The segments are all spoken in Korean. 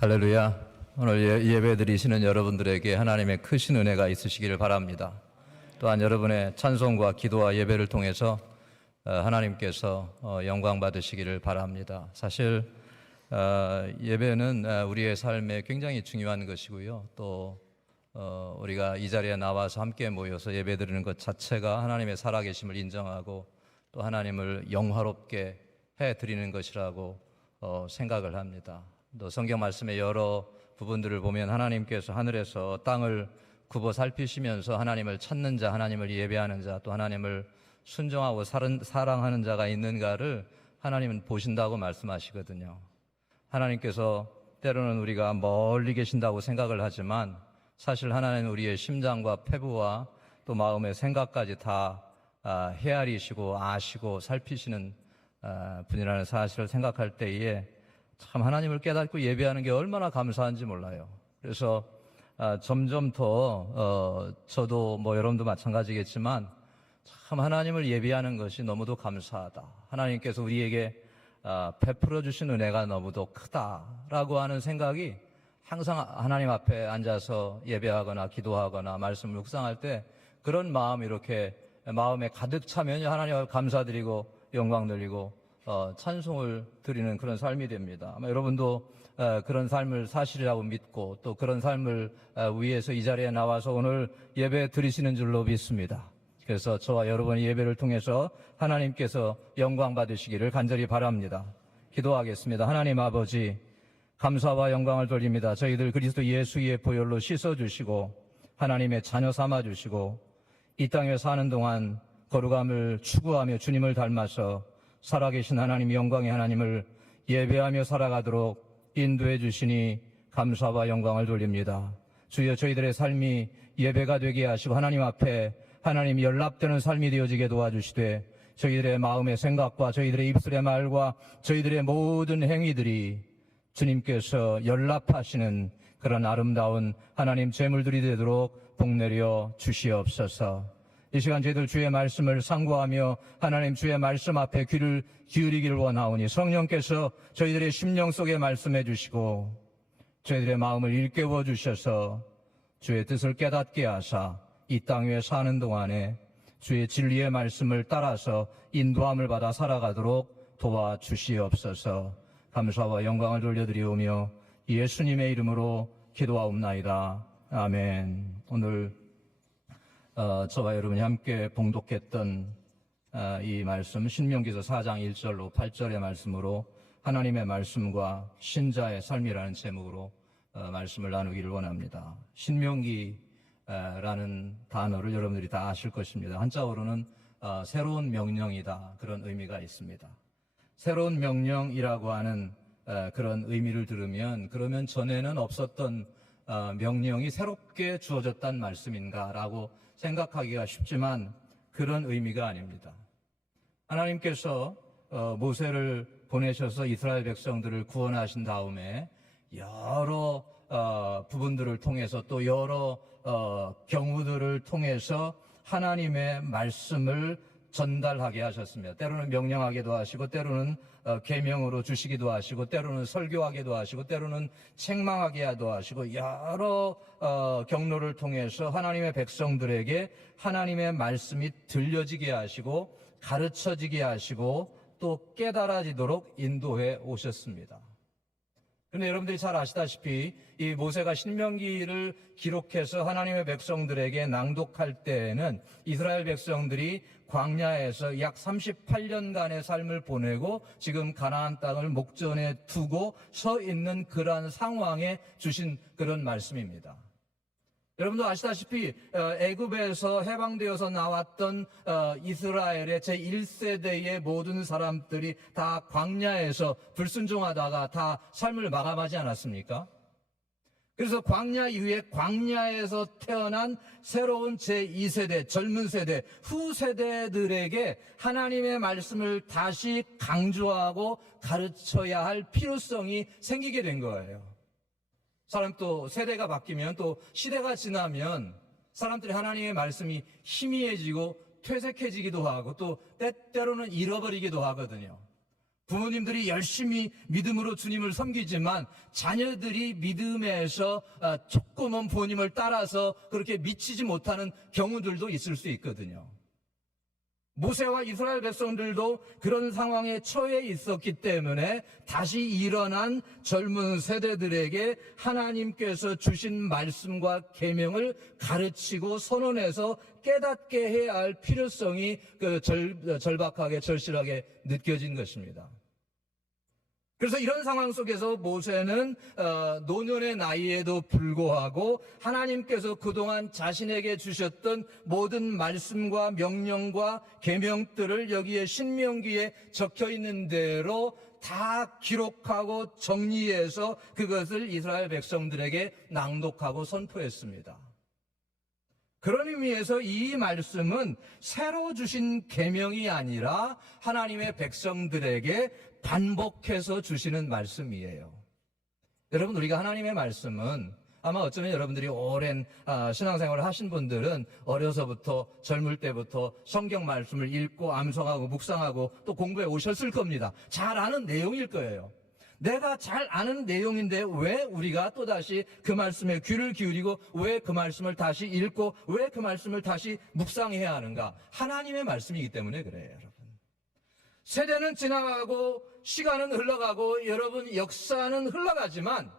할렐루야. 오늘 예배 드리시는 여러분들에게 하나님의 크신 은혜가 있으시기를 바랍니다. 또한 여러분의 찬송과 기도와 예배를 통해서 하나님께서 영광 받으시기를 바랍니다. 사실 예배는 우리의 삶에 굉장히 중요한 것이고요. 또 우리가 이 자리에 나와서 함께 모여서 예배 드리는 것 자체가 하나님의 살아계심을 인정하고 또 하나님을 영화롭게 해드리는 것이라고 생각을 합니다. 또 성경 말씀의 여러 부분들을 보면 하나님께서 하늘에서 땅을 굽어 살피시면서 하나님을 찾는 자, 하나님을 예배하는 자, 또 하나님을 순종하고 사랑하는 자가 있는가를 하나님은 보신다고 말씀하시거든요. 하나님께서 때로는 우리가 멀리 계신다고 생각을 하지만 사실 하나님은 우리의 심장과 폐부와 또 마음의 생각까지 다 헤아리시고 아시고 살피시는 분이라는 사실을 생각할 때에 참 하나님을 깨닫고 예배하는 게 얼마나 감사한지 몰라요. 그래서 점점 더 저도 여러분도 마찬가지겠지만 참 하나님을 예배하는 것이 너무도 감사하다. 하나님께서 우리에게 베풀어 주신 은혜가 너무도 크다라고 하는 생각이 항상 하나님 앞에 앉아서 예배하거나 기도하거나 말씀을 묵상할 때 그런 마음이 이렇게 마음에 가득 차면 하나님을 감사드리고 영광 돌리고 찬송을 드리는 그런 삶이 됩니다. 아마 여러분도 그런 삶을 사실이라고 믿고 또 그런 삶을 위해서 이 자리에 나와서 오늘 예배 드리시는 줄로 믿습니다. 그래서 저와 여러분의 예배를 통해서 하나님께서 영광 받으시기를 간절히 바랍니다. 기도하겠습니다. 하나님 아버지, 감사와 영광을 돌립니다. 저희들 그리스도 예수의 보혈로 씻어주시고 하나님의 자녀 삼아주시고 이 땅에 사는 동안 거룩함을 추구하며 주님을 닮아서 살아계신 하나님, 영광의 하나님을 예배하며 살아가도록 인도해 주시니 감사와 영광을 돌립니다. 주여, 저희들의 삶이 예배가 되게 하시고 하나님 앞에 하나님 연락되는 삶이 되어지게 도와주시되 저희들의 마음의 생각과 저희들의 입술의 말과 저희들의 모든 행위들이 주님께서 연락하시는 그런 아름다운 하나님 제물들이 되도록 복내려 주시옵소서. 이 시간 저희들 주의 말씀을 상고하며 하나님 주의 말씀 앞에 귀를 기울이기를 원하오니 성령께서 저희들의 심령 속에 말씀해 주시고 저희들의 마음을 일깨워 주셔서 주의 뜻을 깨닫게 하사 이 땅 위에 사는 동안에 주의 진리의 말씀을 따라서 인도함을 받아 살아가도록 도와주시옵소서. 감사와 영광을 돌려드리오며 예수님의 이름으로 기도하옵나이다. 아멘. 오늘 저와 여러분이 함께 봉독했던 이 말씀 신명기서 4장 1절로 8절의 말씀으로 하나님의 말씀과 신자의 삶이라는 제목으로 말씀을 나누기를 원합니다. 신명기라는 단어를 여러분들이 다 아실 것입니다. 한자어로는 새로운 명령이다, 그런 의미가 있습니다. 새로운 명령이라고 하는 그런 의미를 들으면 그러면 전에는 없었던 명령이 새롭게 주어졌단 말씀인가라고 생각하기가 쉽지만 그런 의미가 아닙니다. 하나님께서 모세를 보내셔서 이스라엘 백성들을 구원하신 다음에 여러 부분들을 통해서 또 여러 경우들을 통해서 하나님의 말씀을 전달하게 하셨습니다. 때로는 명령하기도 하시고 때로는 계명으로 주시기도 하시고 때로는 설교하기도 하시고 때로는 책망하게 하시고 여러 경로를 통해서 하나님의 백성들에게 하나님의 말씀이 들려지게 하시고 가르쳐지게 하시고 또 깨달아지도록 인도해 오셨습니다. 그런데 여러분들이 잘 아시다시피 이 모세가 신명기를 기록해서 하나님의 백성들에게 낭독할 때에는 이스라엘 백성들이 광야에서 약 38년간의 삶을 보내고 지금 가나안 땅을 목전에 두고 서 있는 그러한 상황에 주신 그런 말씀입니다. 여러분도 아시다시피 애굽에서 해방되어서 나왔던 이스라엘의 제1세대의 모든 사람들이 다 광야에서 불순종하다가 다 삶을 마감하지 않았습니까? 그래서 광야 이후에 광야에서 태어난 새로운 제2세대, 젊은 세대, 후세대들에게 하나님의 말씀을 다시 강조하고 가르쳐야 할 필요성이 생기게 된 거예요. 사람 또 세대가 바뀌면 또 시대가 지나면 사람들이 하나님의 말씀이 희미해지고 퇴색해지기도 하고 또 때때로는 잃어버리기도 하거든요. 부모님들이 열심히 믿음으로 주님을 섬기지만 자녀들이 믿음에서 조금은 부모님을 따라서 그렇게 미치지 못하는 경우들도 있을 수 있거든요. 모세와 이스라엘 백성들도 그런 상황에 처해 있었기 때문에 다시 일어난 젊은 세대들에게 하나님께서 주신 말씀과 계명을 가르치고 선언해서 깨닫게 해야 할 필요성이 절박하게 절실하게 느껴진 것입니다. 그래서 이런 상황 속에서 모세는 노년의 나이에도 불구하고 하나님께서 그동안 자신에게 주셨던 모든 말씀과 명령과 계명들을 여기에 신명기에 적혀 있는 대로 다 기록하고 정리해서 그것을 이스라엘 백성들에게 낭독하고 선포했습니다. 그런 의미에서 이 말씀은 새로 주신 계명이 아니라 하나님의 백성들에게 반복해서 주시는 말씀이에요. 여러분, 우리가 하나님의 말씀은 아마 어쩌면 여러분들이 오랜 신앙생활을 하신 분들은 어려서부터 젊을 때부터 성경 말씀을 읽고 암송하고 묵상하고 또 공부해 오셨을 겁니다. 잘 아는 내용일 거예요. 내가 잘 아는 내용인데 왜 우리가 또다시 그 말씀에 귀를 기울이고 왜 그 말씀을 다시 읽고 왜 그 말씀을 다시 묵상해야 하는가? 하나님의 말씀이기 때문에 그래요, 여러분. 세대는 지나가고 시간은 흘러가고 여러분 역사는 흘러가지만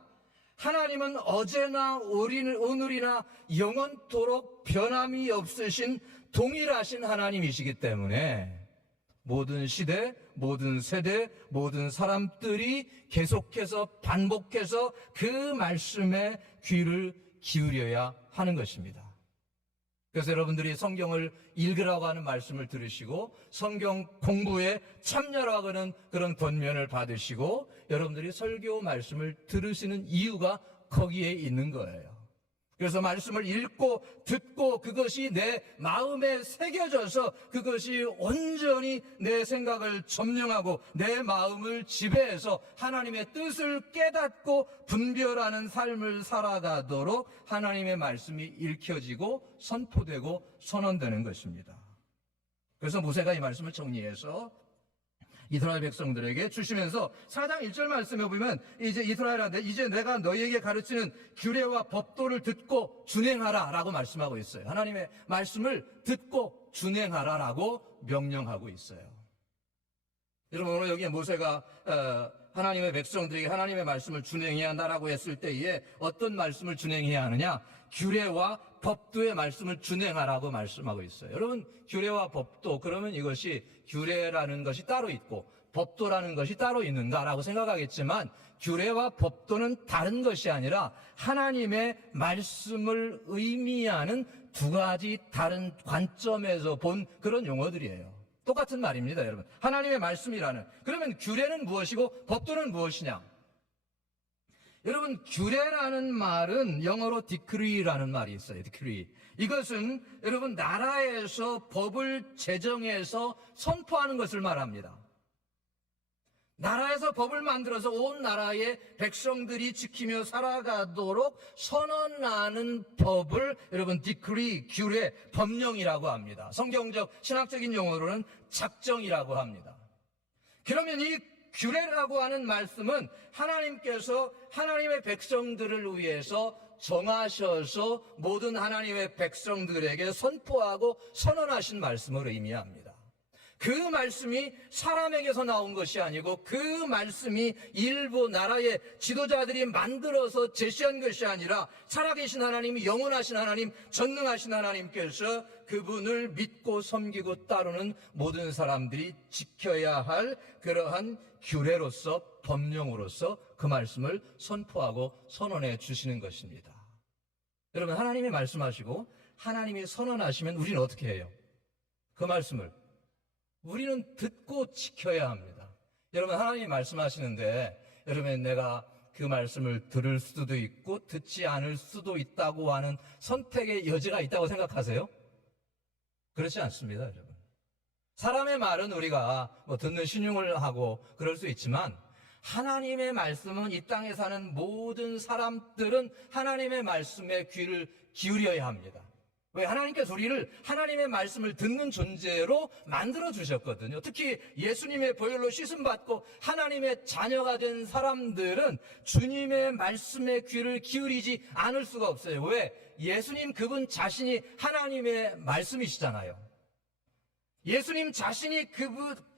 하나님은 어제나 오늘이나 영원토록 변함이 없으신 동일하신 하나님이시기 때문에 모든 시대, 모든 세대, 모든 사람들이 계속해서 반복해서 그 말씀에 귀를 기울여야 하는 것입니다. 그래서 여러분들이 성경을 읽으라고 하는 말씀을 들으시고 성경 공부에 참여라고 하는 그런 권면을 받으시고 여러분들이 설교 말씀을 들으시는 이유가 거기에 있는 거예요. 그래서 말씀을 읽고 듣고 그것이 내 마음에 새겨져서 그것이 온전히 내 생각을 점령하고 내 마음을 지배해서 하나님의 뜻을 깨닫고 분별하는 삶을 살아가도록 하나님의 말씀이 읽혀지고 선포되고 선언되는 것입니다. 그래서 모세가 이 말씀을 정리해서 이스라엘 백성들에게 주시면서 4장 1절 말씀에 보면 이제 이스라엘한테 이제 내가 너희에게 가르치는 규례와 법도를 듣고 준행하라 라고 말씀하고 있어요. 하나님의 말씀을 듣고 준행하라 라고 명령하고 있어요. 여러분, 오늘 여기에 모세가 하나님의 백성들에게 하나님의 말씀을 준행해야 한다라고 했을 때에 어떤 말씀을 준행해야 하느냐? 규례와 법도의 말씀을 준행하라고 말씀하고 있어요. 여러분, 규례와 법도, 그러면 이것이 규례라는 것이 따로 있고 법도라는 것이 따로 있는가라고 생각하겠지만 규례와 법도는 다른 것이 아니라 하나님의 말씀을 의미하는 두 가지 다른 관점에서 본 그런 용어들이에요. 똑같은 말입니다, 여러분. 하나님의 말씀이라는. 그러면 규례는 무엇이고 법도는 무엇이냐? 여러분, 규례라는 말은 영어로 decree라는 말이 있어요. decree. 이것은 여러분 나라에서 법을 제정해서 선포하는 것을 말합니다. 나라에서 법을 만들어서 온 나라의 백성들이 지키며 살아가도록 선언하는 법을 여러분 decree, 규례, 법령이라고 합니다. 성경적 신학적인 용어로는 작정이라고 합니다. 그러면 이 규례라고 하는 말씀은 하나님께서 하나님의 백성들을 위해서 정하셔서 모든 하나님의 백성들에게 선포하고 선언하신 말씀을 의미합니다. 그 말씀이 사람에게서 나온 것이 아니고 그 말씀이 일부 나라의 지도자들이 만들어서 제시한 것이 아니라 살아계신 하나님, 영원하신 하나님, 전능하신 하나님께서 그분을 믿고 섬기고 따르는 모든 사람들이 지켜야 할 그러한 규례로서 법령으로서 그 말씀을 선포하고 선언해 주시는 것입니다. 여러분, 하나님이 말씀하시고 하나님이 선언하시면 우리는 어떻게 해요? 그 말씀을 우리는 듣고 지켜야 합니다. 여러분, 하나님이 말씀하시는데 여러분, 내가 그 말씀을 들을 수도 있고 듣지 않을 수도 있다고 하는 선택의 여지가 있다고 생각하세요? 그렇지 않습니다, 여러분. 사람의 말은 우리가 듣는 신용을 하고 그럴 수 있지만 하나님의 말씀은 이 땅에 사는 모든 사람들은 하나님의 말씀에 귀를 기울여야 합니다. 왜? 하나님께서 우리를 하나님의 말씀을 듣는 존재로 만들어 주셨거든요. 특히 예수님의 보혈로 씻음 받고 하나님의 자녀가 된 사람들은 주님의 말씀에 귀를 기울이지 않을 수가 없어요. 왜? 예수님 그분 자신이 하나님의 말씀이시잖아요. 예수님 자신이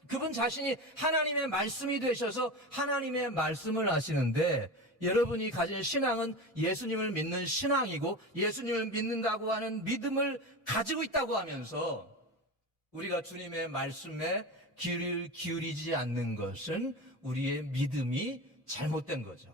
그분 자신이 하나님의 말씀이 되셔서 하나님의 말씀을 하시는데, 여러분이 가진 신앙은 예수님을 믿는 신앙이고 예수님을 믿는다고 하는 믿음을 가지고 있다고 하면서 우리가 주님의 말씀에 귀를 기울이지 않는 것은 우리의 믿음이 잘못된 거죠.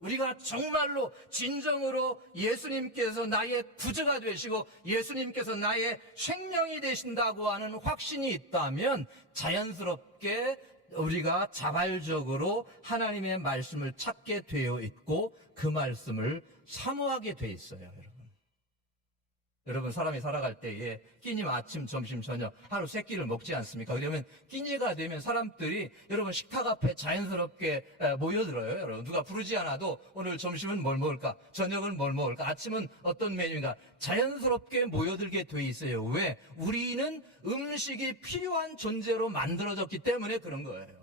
우리가 정말로 진정으로 예수님께서 나의 구주가 되시고 예수님께서 나의 생명이 되신다고 하는 확신이 있다면 자연스럽게 우리가 자발적으로 하나님의 말씀을 찾게 되어 있고 그 말씀을 사모하게 돼 있어요, 여러분. 여러분, 사람이 살아갈 때에 끼니 아침, 점심, 저녁 하루 세 끼를 먹지 않습니까? 그러면 끼니가 되면 사람들이 여러분 식탁 앞에 자연스럽게 모여들어요. 여러분, 누가 부르지 않아도 오늘 점심은 뭘 먹을까? 저녁은 뭘 먹을까? 아침은 어떤 메뉴인가? 자연스럽게 모여들게 돼 있어요. 왜? 우리는 음식이 필요한 존재로 만들어졌기 때문에 그런 거예요.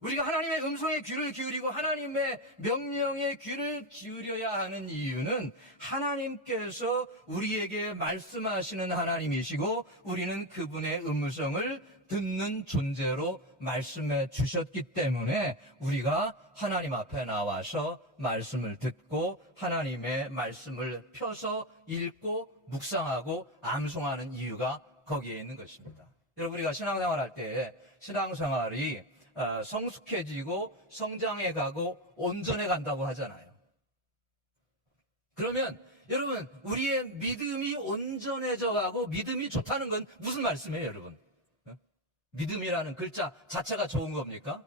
우리가 하나님의 음성에 귀를 기울이고 하나님의 명령에 귀를 기울여야 하는 이유는 하나님께서 우리에게 말씀하시는 하나님이시고 우리는 그분의 음성을 듣는 존재로 말씀해 주셨기 때문에 우리가 하나님 앞에 나와서 말씀을 듣고 하나님의 말씀을 펴서 읽고 묵상하고 암송하는 이유가 거기에 있는 것입니다. 여러분, 우리가 신앙생활 할 때 신앙생활이 성숙해지고 성장해 가고 온전해 간다고 하잖아요. 그러면 여러분, 우리의 믿음이 온전해져 가고 믿음이 좋다는 건 무슨 말씀이에요, 여러분? 믿음이라는 글자 자체가 좋은 겁니까?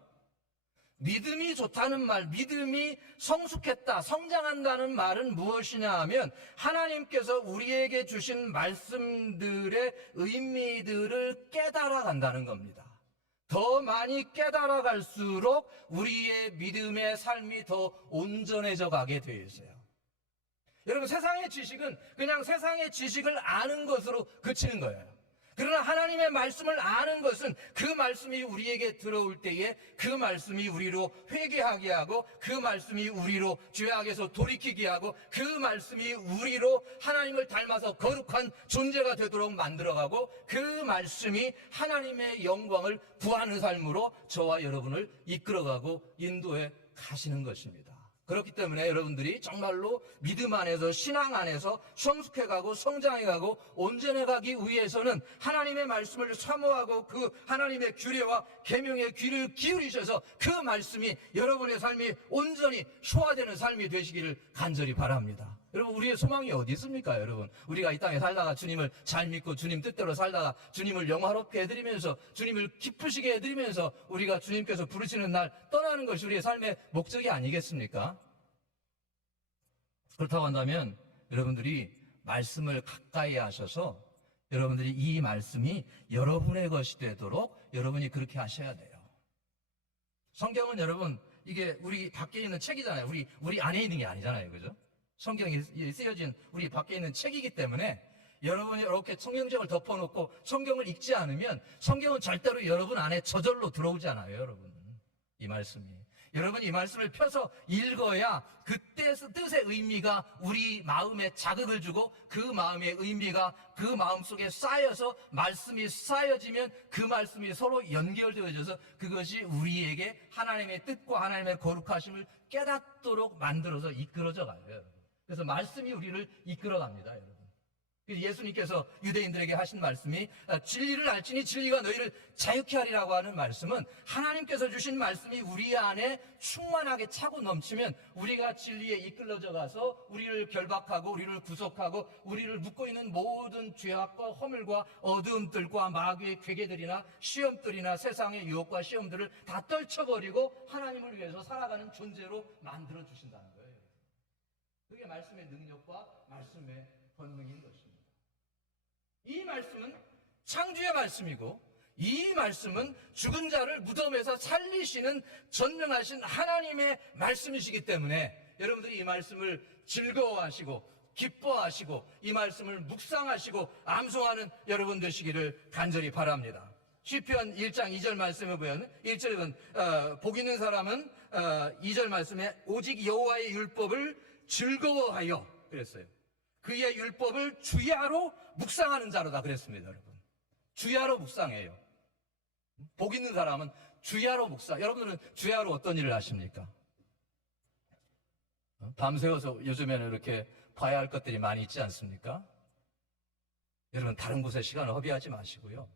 믿음이 좋다는 말, 믿음이 성숙했다, 성장한다는 말은 무엇이냐 하면 하나님께서 우리에게 주신 말씀들의 의미들을 깨달아 간다는 겁니다. 더 많이 깨달아 갈수록 우리의 믿음의 삶이 더 온전해져 가게 되어 있어요. 여러분, 세상의 지식은 그냥 세상의 지식을 아는 것으로 그치는 거예요. 그러나 하나님의 말씀을 아는 것은 그 말씀이 우리에게 들어올 때에 그 말씀이 우리로 회개하게 하고 그 말씀이 우리로 죄악에서 돌이키게 하고 그 말씀이 우리로 하나님을 닮아서 거룩한 존재가 되도록 만들어가고 그 말씀이 하나님의 영광을 구하는 삶으로 저와 여러분을 이끌어가고 인도해 가시는 것입니다. 그렇기 때문에 여러분들이 정말로 믿음 안에서 신앙 안에서 성숙해가고 성장해가고 온전해가기 위해서는 하나님의 말씀을 사모하고 그 하나님의 규례와 계명의 귀를 기울이셔서 그 말씀이 여러분의 삶이 온전히 소화되는 삶이 되시기를 간절히 바랍니다. 여러분, 우리의 소망이 어디 있습니까? 여러분, 우리가 이 땅에 살다가 주님을 잘 믿고 주님 뜻대로 살다가 주님을 영화롭게 해드리면서 주님을 기쁘시게 해드리면서 우리가 주님께서 부르시는 날 떠나는 것이 우리의 삶의 목적이 아니겠습니까? 그렇다고 한다면 여러분들이 말씀을 가까이 하셔서 여러분들이 이 말씀이 여러분의 것이 되도록 여러분이 그렇게 하셔야 돼요. 성경은 여러분, 이게 우리 밖에 있는 책이잖아요. 우리 안에 있는 게 아니잖아요. 그죠? 성경이 쓰여진 우리 밖에 있는 책이기 때문에 여러분이 이렇게 성경책을 덮어놓고 성경을 읽지 않으면 성경은 절대로 여러분 안에 저절로 들어오지 않아요. 여러분, 이 말씀이 여러분이 이 말씀을 펴서 읽어야 그 뜻의 의미가 우리 마음에 자극을 주고 그 마음의 의미가 그 마음속에 쌓여서 말씀이 쌓여지면 그 말씀이 서로 연결되어져서 그것이 우리에게 하나님의 뜻과 하나님의 거룩하심을 깨닫도록 만들어서 이끌어져 가요. 그래서 말씀이 우리를 이끌어갑니다, 여러분. 예수님께서 유대인들에게 하신 말씀이 진리를 알지니 진리가 너희를 자유케 하리라고 하는 말씀은 하나님께서 주신 말씀이 우리 안에 충만하게 차고 넘치면 우리가 진리에 이끌어져 가서 우리를 결박하고 우리를 구속하고 우리를 묶고 있는 모든 죄악과 허물과 어두움들과 마귀의 괴계들이나 시험들이나 세상의 유혹과 시험들을 다 떨쳐버리고 하나님을 위해서 살아가는 존재로 만들어 주신다는 거예요. 그게 말씀의 능력과 말씀의 권능인 것입니다. 이 말씀은 창조의 말씀이고 이 말씀은 죽은 자를 무덤에서 살리시는 전능하신 하나님의 말씀이시기 때문에 여러분들이 이 말씀을 즐거워하시고 기뻐하시고 이 말씀을 묵상하시고 암송하는 여러분 되시기를 간절히 바랍니다. 시편 1장 2절 말씀에 보면 1절은 복 있는 사람은 2절 말씀에 오직 여호와의 율법을 즐거워하여 그랬어요. 그의 율법을 주야로 묵상하는 자로다 그랬습니다. 여러분, 주야로 묵상해요. 복 있는 사람은 주야로 묵상. 여러분들은 주야로 어떤 일을 하십니까? 밤새워서 요즘에는 이렇게 봐야 할 것들이 많이 있지 않습니까? 여러분, 다른 곳에 시간을 허비하지 마시고요.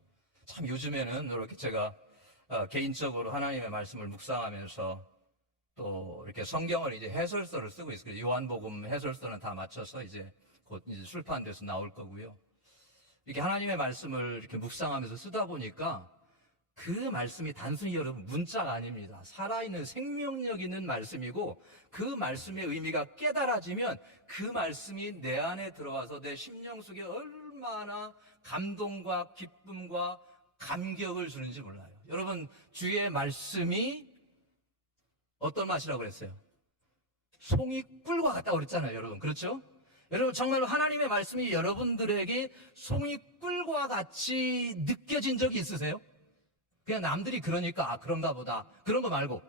참 요즘에는 이렇게 제가 개인적으로 하나님의 말씀을 묵상하면서 또 이렇게 성경을 이제 해설서를 쓰고 있어요. 요한복음 해설서는 다 맞춰서 이제 곧 이제 출판돼서 나올 거고요. 이렇게 하나님의 말씀을 이렇게 묵상하면서 쓰다 보니까 그 말씀이 단순히 여러분 문자가 아닙니다. 살아있는 생명력 있는 말씀이고 그 말씀의 의미가 깨달아지면 그 말씀이 내 안에 들어와서 내 심령 속에 얼마나 감동과 기쁨과 감격을 주는지 몰라요. 여러분, 주의 말씀이 어떤 맛이라고 그랬어요? 송이 꿀과 같다고 그랬잖아요, 여러분. 그렇죠? 여러분, 정말로 하나님의 말씀이 여러분들에게 송이 꿀과 같이 느껴진 적이 있으세요? 그냥 남들이 그러니까 그런가 보다 그런 거 말고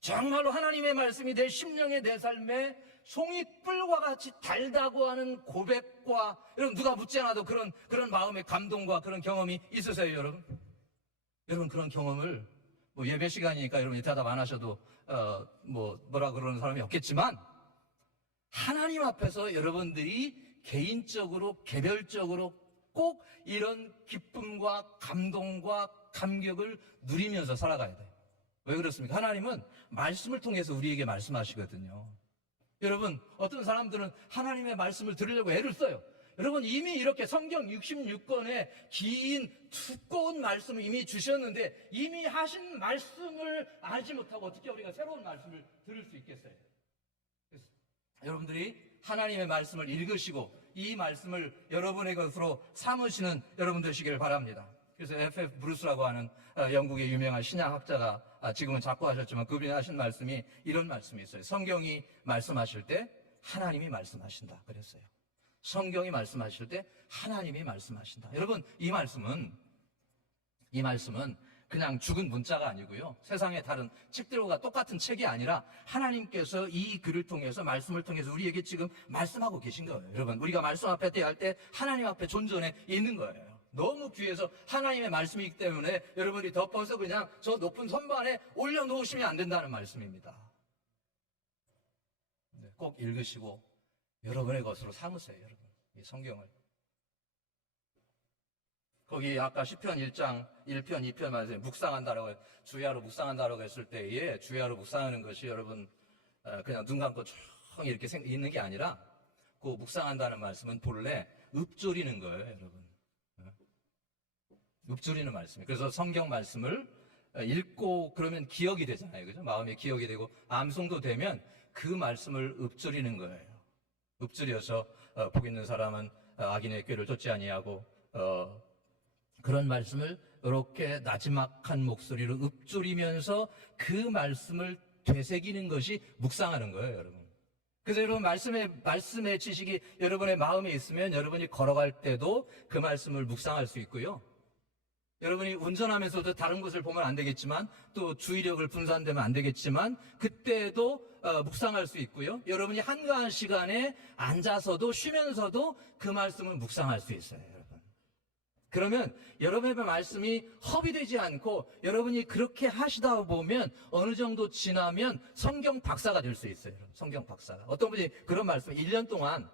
정말로 하나님의 말씀이 내 심령에 내 삶에 송이뿔과 같이 달다고 하는 고백과 여러분 누가 묻지 않아도 그런 마음의 감동과 그런 경험이 있으세요, 여러분? 여러분 그런 경험을 뭐 예배 시간이니까 여러분이 대답 안 하셔도 뭐라 그러는 사람이 없겠지만 하나님 앞에서 여러분들이 개인적으로 개별적으로 꼭 이런 기쁨과 감동과 감격을 누리면서 살아가야 돼요. 왜 그렇습니까? 하나님은 말씀을 통해서 우리에게 말씀하시거든요. 여러분, 어떤 사람들은 하나님의 말씀을 들으려고 애를 써요. 여러분, 이미 이렇게 성경 66권의 긴 두꺼운 말씀을 이미 주셨는데 이미 하신 말씀을 알지 못하고 어떻게 우리가 새로운 말씀을 들을 수 있겠어요? 그래서 여러분들이 하나님의 말씀을 읽으시고 이 말씀을 여러분의 것으로 삼으시는 여러분 되시기를 바랍니다. 그래서 F.F. 브루스라고 하는 영국의 유명한 신약학자가 지금은 작고하셨지만 그분이 하신 말씀이 이런 말씀이 있어요. 성경이 말씀하실 때 하나님이 말씀하신다 그랬어요. 성경이 말씀하실 때 하나님이 말씀하신다. 여러분, 이 말씀은 그냥 죽은 문자가 아니고요. 세상의 다른 책들과 똑같은 책이 아니라 하나님께서 이 글을 통해서 말씀을 통해서 우리에게 지금 말씀하고 계신 거예요. 여러분, 우리가 말씀 앞에 대할 때 하나님 앞에 존전해 있는 거예요. 너무 귀해서 하나님의 말씀이기 때문에 여러분이 덮어서 그냥 저 높은 선반에 올려놓으시면 안 된다는 말씀입니다. 꼭 읽으시고 여러분의 것으로 삼으세요, 여러분. 이 성경을. 거기 아까 시편 1장 1편 2편 말씀에 묵상한다라고 주야로 묵상한다라고 했을 때에 주야로 묵상하는 것이 여러분 그냥 눈 감고 쭉 이렇게 있는 게 아니라 그 묵상한다는 말씀은 본래 읊조리는 거예요, 여러분. 읊조리는 말씀이에요. 그래서 성경 말씀을 읽고 그러면 기억이 되잖아요, 그죠? 마음에 기억이 되고 암송도 되면 그 말씀을 읊조리는 거예요. 읊조려서 복 있는 사람은 악인의 꾀를 쫓지 아니하고 그런 말씀을 이렇게 나지막한 목소리로 읊조리면서 그 말씀을 되새기는 것이 묵상하는 거예요, 여러분. 그래서 여러분 말씀의 지식이 여러분의 마음에 있으면 여러분이 걸어갈 때도 그 말씀을 묵상할 수 있고요. 여러분이 운전하면서도 다른 곳을 보면 안 되겠지만 또 주의력을 분산되면 안 되겠지만 그때도 묵상할 수 있고요. 여러분이 한가한 시간에 앉아서도 쉬면서도 그 말씀을 묵상할 수 있어요, 여러분. 그러면 여러분의 말씀이 허비되지 않고 여러분이 그렇게 하시다 보면 어느 정도 지나면 성경 박사가 될 수 있어요. 성경 박사가. 어떤 분이 그런 말씀 1년 동안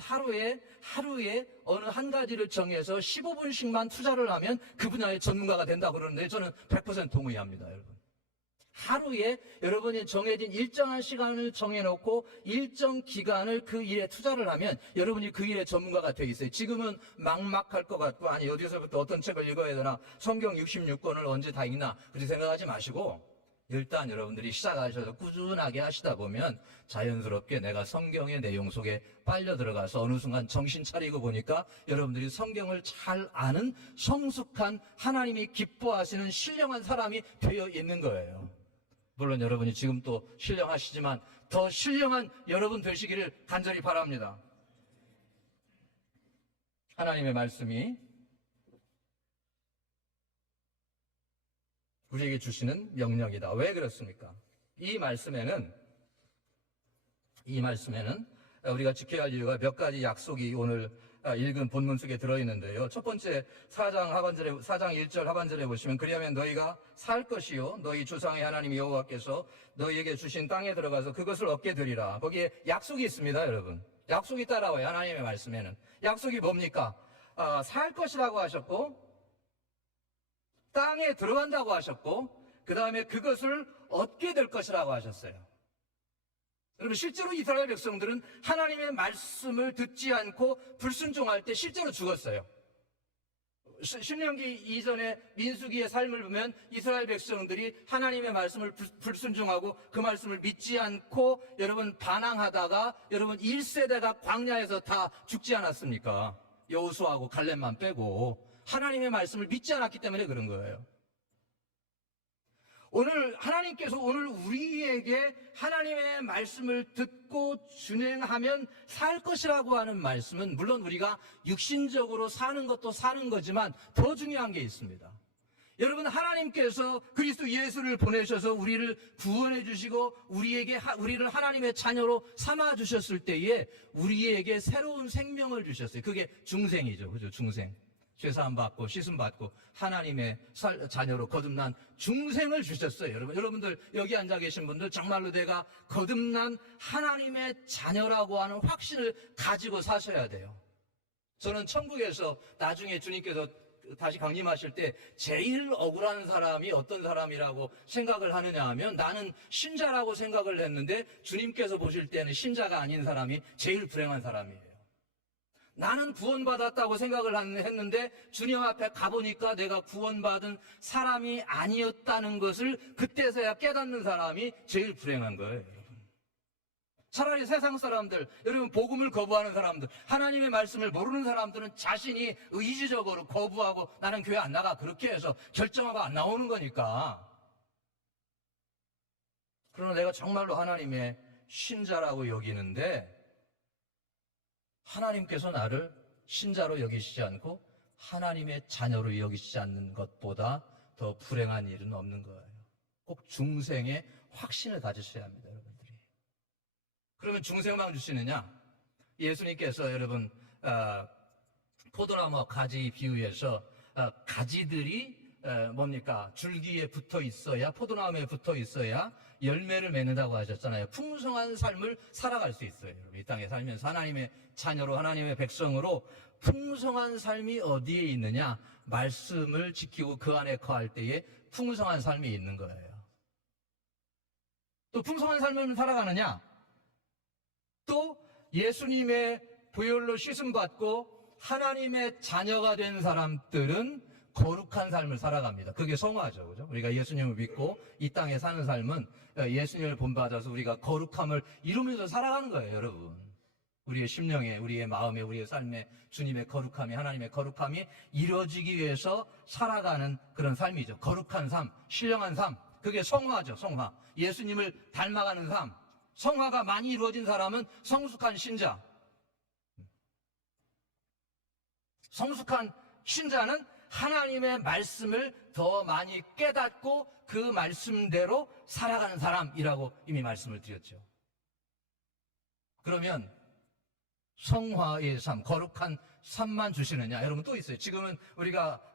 하루에 어느 한 가지를 정해서 15분씩만 투자를 하면 그 분야의 전문가가 된다고 그러는데 저는 100% 동의합니다, 여러분. 하루에 여러분이 정해진 일정한 시간을 정해놓고 일정 기간을 그 일에 투자를 하면 여러분이 그 일의 전문가가 돼 있어요. 지금은 막막할 것 같고 아니 어디서부터 어떤 책을 읽어야 되나 성경 66권을 언제 다 읽나 그렇게 생각하지 마시고 일단 여러분들이 시작하셔서 꾸준하게 하시다 보면 자연스럽게 내가 성경의 내용 속에 빨려 들어가서 어느 순간 정신 차리고 보니까 여러분들이 성경을 잘 아는 성숙한 하나님이 기뻐하시는 신령한 사람이 되어 있는 거예요. 물론 여러분이 지금 또 신령하시지만 더 신령한 여러분 되시기를 간절히 바랍니다. 하나님의 말씀이 우리에게 주시는 명령이다. 왜 그렇습니까? 이 말씀에는 우리가 지켜야 할 이유가 몇 가지 약속이 오늘 읽은 본문 속에 들어있는데요. 첫 번째 4장 1절 하반절에 보시면 그리하면 너희가 살 것이요 너희 조상의 하나님 여호와께서 너희에게 주신 땅에 들어가서 그것을 얻게 되리라. 거기에 약속이 있습니다, 여러분. 약속이 따라와요. 하나님의 말씀에는. 약속이 뭡니까? 살 것이라고 하셨고 땅에 들어간다고 하셨고 그 다음에 그것을 얻게 될 것이라고 하셨어요. 여러분, 실제로 이스라엘 백성들은 하나님의 말씀을 듣지 않고 불순종할 때 실제로 죽었어요. 신명기 이전에 민수기의 삶을 보면 이스라엘 백성들이 하나님의 말씀을 불순종하고 그 말씀을 믿지 않고 여러분 반항하다가 여러분 1세대가 광야에서 다 죽지 않았습니까? 여호수아하고 갈렙만 빼고 하나님의 말씀을 믿지 않았기 때문에 그런 거예요. 오늘 하나님께서 오늘 우리에게 하나님의 말씀을 듣고 준행하면 살 것이라고 하는 말씀은 물론 우리가 육신적으로 사는 것도 사는 거지만 더 중요한 게 있습니다. 여러분, 하나님께서 그리스도 예수를 보내셔서 우리를 구원해 주시고 우리를 하나님의 자녀로 삼아 주셨을 때에 우리에게 새로운 생명을 주셨어요. 그게 중생이죠. 그죠? 중생. 죄사함 받고 씻음 받고 하나님의 자녀로 거듭난 중생을 주셨어요. 여러분들 여기 앉아 계신 분들 정말로 내가 거듭난 하나님의 자녀라고 하는 확신을 가지고 사셔야 돼요. 저는 천국에서 나중에 주님께서 다시 강림하실 때 제일 억울한 사람이 어떤 사람이라고 생각을 하느냐 하면 나는 신자라고 생각을 했는데 주님께서 보실 때는 신자가 아닌 사람이 제일 불행한 사람이에요. 나는 구원받았다고 생각을 했는데 주님 앞에 가보니까 내가 구원받은 사람이 아니었다는 것을 그때서야 깨닫는 사람이 제일 불행한 거예요, 여러분. 차라리 세상 사람들, 여러분 복음을 거부하는 사람들, 하나님의 말씀을 모르는 사람들은 자신이 의지적으로 거부하고 나는 교회 안 나가 그렇게 해서 결정하고 안 나오는 거니까. 그러나 내가 정말로 하나님의 신자라고 여기는데 하나님께서 나를 신자로 여기시지 않고 하나님의 자녀로 여기시지 않는 것보다 더 불행한 일은 없는 거예요. 꼭 중생의 확신을 가지셔야 합니다, 여러분들이. 그러면 중생만 주시느냐? 예수님께서 여러분 포도나무와 가지 비유해서 가지들이 뭡니까? 줄기에 붙어 있어야, 포도나무에 붙어 있어야 열매를 맺는다고 하셨잖아요. 풍성한 삶을 살아갈 수 있어요. 이 땅에 살면서 하나님의 자녀로, 하나님의 백성으로 풍성한 삶이 어디에 있느냐? 말씀을 지키고 그 안에 거할 때에 풍성한 삶이 있는 거예요. 또 풍성한 삶을 살아가느냐? 또 예수님의 보혈로 씻음받고 하나님의 자녀가 된 사람들은 거룩한 삶을 살아갑니다. 그게 성화죠. 그죠? 우리가 예수님을 믿고 이 땅에 사는 삶은 예수님을 본받아서 우리가 거룩함을 이루면서 살아가는 거예요, 여러분. 우리의 심령에, 우리의 마음에, 우리의 삶에 주님의 거룩함이, 하나님의 거룩함이 이루어지기 위해서 살아가는 그런 삶이죠. 거룩한 삶, 신령한 삶. 그게 성화죠, 성화. 예수님을 닮아가는 삶. 성화가 많이 이루어진 사람은 성숙한 신자. 성숙한 신자는 하나님의 말씀을 더 많이 깨닫고 그 말씀대로 살아가는 사람이라고 이미 말씀을 드렸죠. 그러면 성화의 삶, 거룩한 삶만 주시느냐? 여러분 또 있어요. 지금은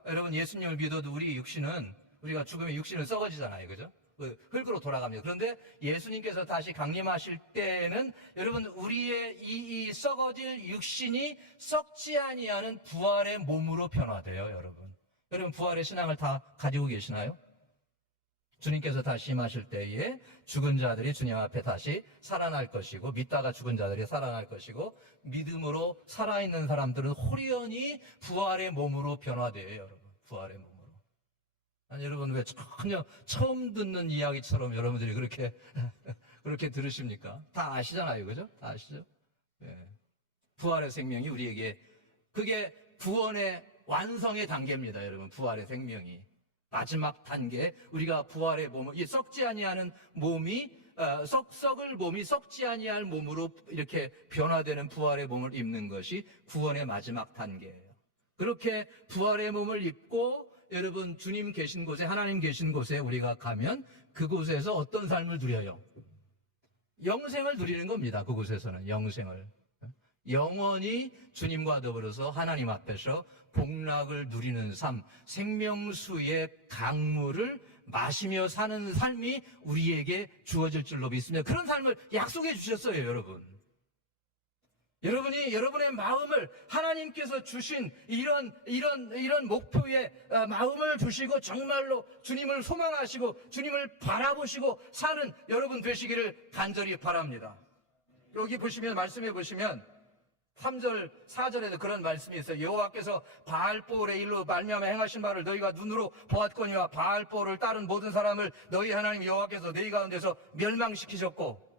여러분 예수님을 믿어도 우리 육신은, 우리가 죽으면 육신은 썩어지잖아요. 그죠? 흙으로 돌아갑니다. 그런데 예수님께서 다시 강림하실 때는 여러분 우리의 이 썩어질 육신이 썩지 아니하는 부활의 몸으로 변화돼요, 여러분. 여러분 부활의 신앙을 다 가지고 계시나요? 주님께서 다시 임하실 때에 죽은 자들이 주님 앞에 다시 살아날 것이고, 믿다가 죽은 자들이 살아날 것이고, 믿음으로 살아있는 사람들은 호련히 부활의 몸으로 변화돼요, 여러분. 부활의 몸으로. 아니, 여러분 왜 전혀 처음 듣는 이야기처럼 여러분들이 그렇게 그렇게 들으십니까? 다 아시잖아요, 그죠? 다 아시죠? 예. 부활의 생명이 우리에게 그게 구원의 완성의 단계입니다, 여러분. 부활의 생명이 마지막 단계, 우리가 부활의 몸을 이 썩지 아니하는 몸이 썩을 몸이 썩지 아니할 몸으로 이렇게 변화되는 부활의 몸을 입는 것이 구원의 마지막 단계예요. 그렇게 부활의 몸을 입고 여러분 주님 계신 곳에 하나님 계신 곳에 우리가 가면 그곳에서 어떤 삶을 누려요? 영생을 누리는 겁니다. 그곳에서는 영생을 영원히 주님과 더불어서 하나님 앞에서 복락을 누리는 삶, 생명수의 강물을 마시며 사는 삶이 우리에게 주어질 줄로 믿습니다. 그런 삶을 약속해 주셨어요, 여러분. 여러분이 여러분의 마음을 하나님께서 주신 이런 목표에 마음을 주시고 정말로 주님을 소망하시고 주님을 바라보시고 사는 여러분 되시기를 간절히 바랍니다. 여기 보시면 말씀해 보시면 3절, 4절에도 그런 말씀이 있어요. 여호와께서 바알보올의 일로 말미암아 행하신 바를 너희가 눈으로 보았거니와 바알보올을 따른 모든 사람을 너희 하나님 여호와께서 너희 가운데서 멸망시키셨고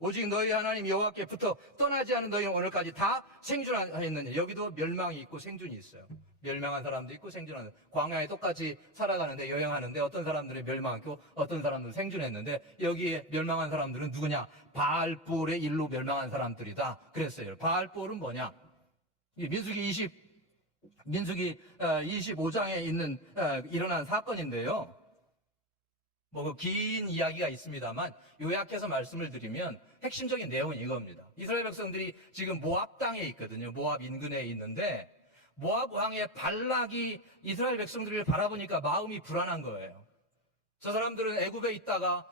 오직 너희 하나님 여호와께부터 떠나지 않은 너희는 오늘까지 다 생존하였느냐. 여기도 멸망이 있고 생존이 있어요. 멸망한 사람도 있고 생존하는, 광야에 똑같이 살아가는데 여행하는데 어떤 사람들이 멸망했고 어떤 사람들은 생존했는데 여기에 멸망한 사람들은 누구냐? 바알볼의 일로 멸망한 사람들이다 그랬어요. 바알볼은 뭐냐? 민수기 25장에 있는 일어난 사건인데요. 뭐 긴 이야기가 있습니다만 요약해서 말씀을 드리면 핵심적인 내용은 이겁니다. 이스라엘 백성들이 지금 모압 땅에 있거든요. 모압 인근에 있는데 모압 왕의 발락이 이스라엘 백성들을 바라보니까 마음이 불안한 거예요. 저 사람들은 애굽에 있다가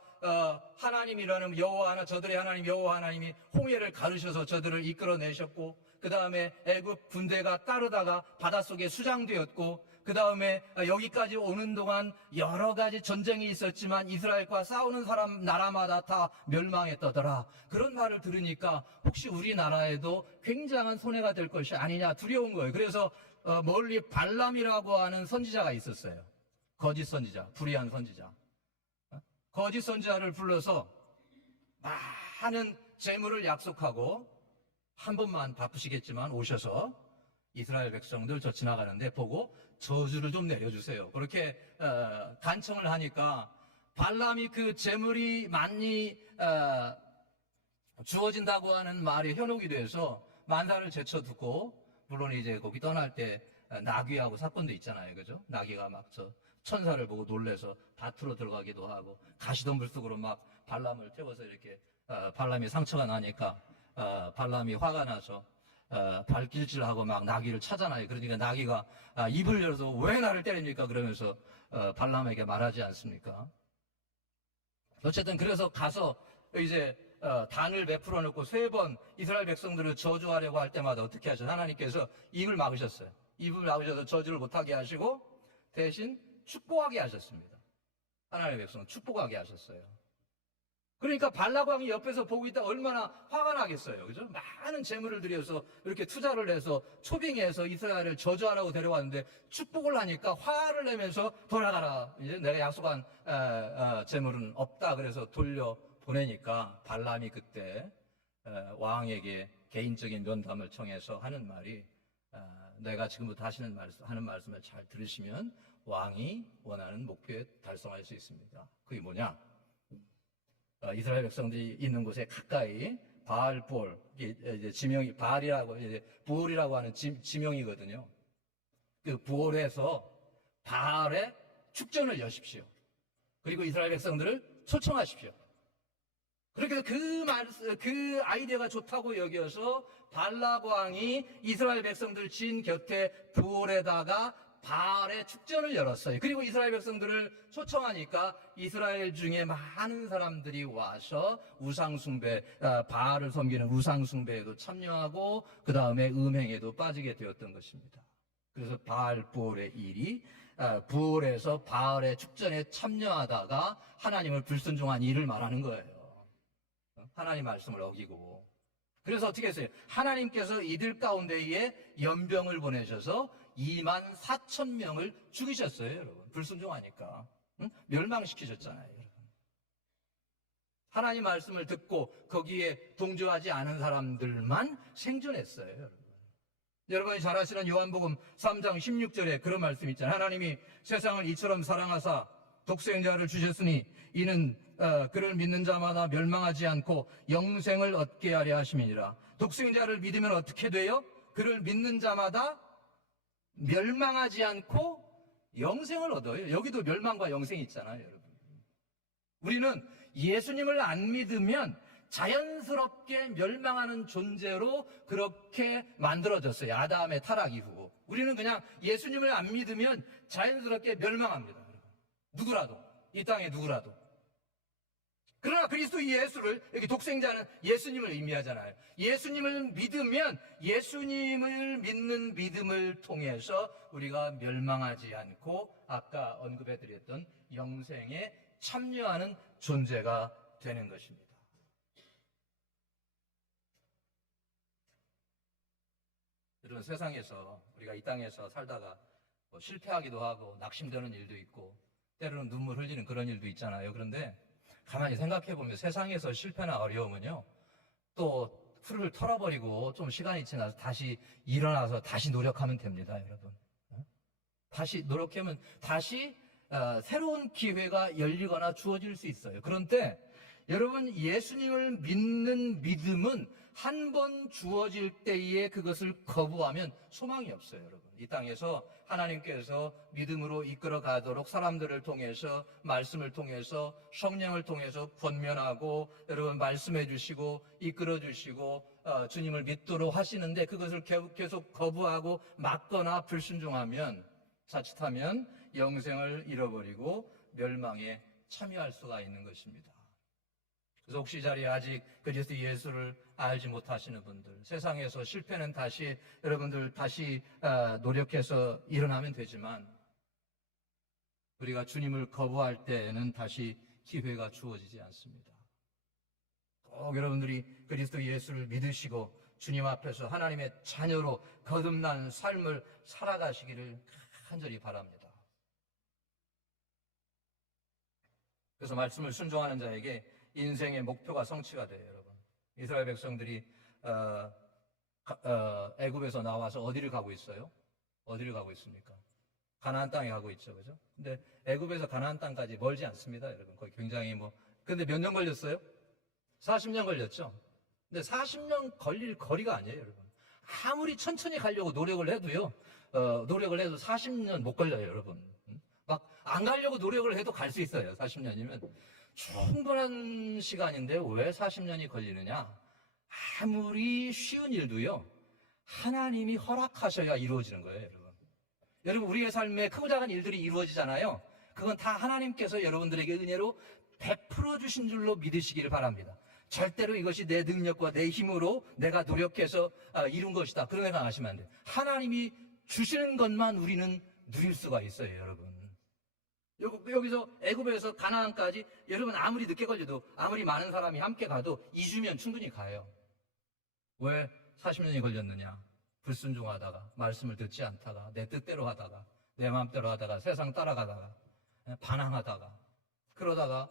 하나님이라는 여호와 하나, 저들의 하나님 여호와 하나님이 홍해를 가르셔서 저들을 이끌어내셨고 그 다음에 애굽 군대가 따르다가 바닷속에 수장되었고 그 다음에 여기까지 오는 동안 여러 가지 전쟁이 있었지만 이스라엘과 싸우는 사람 나라마다 다 멸망했다더라. 그런 말을 들으니까 혹시 우리나라에도 굉장한 손해가 될 것이 아니냐 두려운 거예요. 그래서 멀리 발람이라고 하는 선지자가 있었어요. 거짓 선지자, 불의한 선지자. 거짓 선지자를 불러서 많은 재물을 약속하고 한 번만 바쁘시겠지만 오셔서 이스라엘 백성들 저 지나가는데 보고 저주를 좀 내려주세요. 그렇게 간청을 하니까 발람이 그 재물이 많이 주어진다고 하는 말에 현혹이 돼서 만사를 제쳐두고 물론 이제 거기 떠날 때 나귀하고 사건도 있잖아요. 그죠? 나귀가 막 저 천사를 보고 놀래서 밭으로 들어가기도 하고 가시덤불 속으로 막 발람을 태워서 이렇게 발람이 상처가 나니까 발람이 화가 나서 발길질하고 막 나귀를 차잖아요. 그러니까 나귀가 입을 열어서 왜 나를 때립니까? 그러면서 발람에게 말하지 않습니까? 어쨌든 그래서 가서 이제 단을 베풀어 놓고 3번 이스라엘 백성들을 저주하려고 할 때마다 어떻게 하죠? 하나님께서 입을 막으셨어요. 입을 막으셔서 저주를 못하게 하시고 대신 축복하게 하셨습니다. 하나님의 백성은 축복하게 하셨어요. 그러니까 발락 왕이 옆에서 보고 있다 얼마나 화가 나겠어요. 그죠? 많은 재물을 들여서 이렇게 투자를 해서 초빙해서 이스라엘을 저주하라고 데려왔는데 축복을 하니까 화를 내면서 돌아가라. 이제 내가 약속한 재물은 없다. 그래서 돌려 보내니까 발람이 그때 왕에게 개인적인 면담을 청해서 하는 말이 내가 지금부터 하는 말씀을 잘 들으시면 왕이 원하는 목표에 달성할 수 있습니다. 그게 뭐냐? 이스라엘 백성들이 있는 곳에 가까이 바알볼, 이제 지명이 바알이라고 이제 부올이라고 하는 지명이거든요. 그 부올에서 바알의 축전을 여십시오. 그리고 이스라엘 백성들을 초청하십시오. 그렇게 해서 그 아이디어가 좋다고 여겨서 발락 왕이 이스라엘 백성들 진 곁에 부올에다가 바알의 축전을 열었어요. 그리고 이스라엘 백성들을 초청하니까 이스라엘 중에 많은 사람들이 와서 우상숭배, 바알을 섬기는 우상숭배에도 참여하고 그 다음에 음행에도 빠지게 되었던 것입니다. 그래서 바알 부올의 일이 부올에서 바알의 축전에 참여하다가 하나님을 불순종한 일을 말하는 거예요. 하나님 말씀을 어기고 그래서 어떻게 했어요? 하나님께서 이들 가운데에 연병을 보내셔서 2만 4천 명을 죽이셨어요, 여러분. 불순종하니까. 응? 멸망시키셨잖아요, 여러분. 하나님 말씀을 듣고 거기에 동조하지 않은 사람들만 생존했어요, 여러분. 여러분이 잘 아시는 요한복음 3장 16절에 그런 말씀이 있잖아요. 하나님이 세상을 이처럼 사랑하사 독생자를 주셨으니 이는 그를 믿는 자마다 멸망하지 않고 영생을 얻게 하려 하심이니라. 독생자를 믿으면 어떻게 돼요? 그를 믿는 자마다 멸망하지 않고 영생을 얻어요. 여기도 멸망과 영생이 있잖아요, 여러분. 우리는 예수님을 안 믿으면 자연스럽게 멸망하는 존재로 그렇게 만들어졌어요. 아담의 타락 이후. 우리는 그냥 예수님을 안 믿으면 자연스럽게 멸망합니다. 누구라도, 이 땅에 누구라도. 그러나 그리스도 예수를, 여기 독생자는 예수님을 의미하잖아요. 예수님을 믿으면 예수님을 믿는 믿음을 통해서 우리가 멸망하지 않고 아까 언급해드렸던 영생에 참여하는 존재가 되는 것입니다. 여러분, 세상에서 우리가 이 땅에서 살다가 실패하기도 하고 낙심되는 일도 있고 때로는 눈물 흘리는 그런 일도 있잖아요. 그런데 가만히 생각해보면 세상에서 실패나 어려움은요, 또 풀을 털어버리고 좀 시간이 지나서 다시 일어나서 다시 노력하면 됩니다, 여러분. 다시 노력하면 다시 새로운 기회가 열리거나 주어질 수 있어요. 그런데 여러분, 예수님을 믿는 믿음은 한 번 주어질 때에 그것을 거부하면 소망이 없어요, 여러분. 이 땅에서 하나님께서 믿음으로 이끌어 가도록 사람들을 통해서, 말씀을 통해서, 성령을 통해서 권면하고 여러분 말씀해 주시고 이끌어 주시고 주님을 믿도록 하시는데 그것을 계속 거부하고 막거나 불순종하면, 자칫하면 영생을 잃어버리고 멸망에 참여할 수가 있는 것입니다. 그래서 혹시 이 자리에 아직 그리스도 예수를 알지 못하시는 분들, 세상에서 실패는 다시 여러분들 다시 노력해서 일어나면 되지만 우리가 주님을 거부할 때에는 다시 기회가 주어지지 않습니다. 꼭 여러분들이 그리스도 예수를 믿으시고 주님 앞에서 하나님의 자녀로 거듭난 삶을 살아가시기를 간절히 바랍니다. 그래서 말씀을 순종하는 자에게 인생의 목표가 성취가 돼요, 여러분. 이스라엘 백성들이 애굽에서 나와서 어디를 가고 있어요? 어디를 가고 있습니까? 가나안 땅에 가고 있죠, 그죠? 근데 애굽에서 가나안 땅까지 멀지 않습니다, 여러분. 거의 굉장히 근데 몇 년 걸렸어요? 40년 걸렸죠. 근데 40년 걸릴 거리가 아니에요, 여러분. 아무리 천천히 가려고 노력을 해도요, 노력을 해도 40년 못 걸려요, 여러분. 막 안 가려고 노력을 해도 갈 수 있어요, 40년이면. 충분한 시간인데 왜 40년이 걸리느냐? 아무리 쉬운 일도요, 하나님이 허락하셔야 이루어지는 거예요, 여러분. 여러분, 우리의 삶에 크고 작은 일들이 이루어지잖아요. 그건 다 하나님께서 여러분들에게 은혜로 베풀어 주신 줄로 믿으시기를 바랍니다. 절대로 이것이 내 능력과 내 힘으로 내가 노력해서 이룬 것이다, 그런 생각하시면 안 돼요. 하나님이 주시는 것만 우리는 누릴 수가 있어요, 여러분. 여기서 애굽에서 가나안까지 여러분 아무리 늦게 걸려도, 아무리 많은 사람이 함께 가도 2주면 충분히 가요. 왜 40년이 걸렸느냐? 불순종하다가, 말씀을 듣지 않다가, 내 뜻대로 하다가, 내 마음대로 하다가, 세상 따라가다가, 반항하다가, 그러다가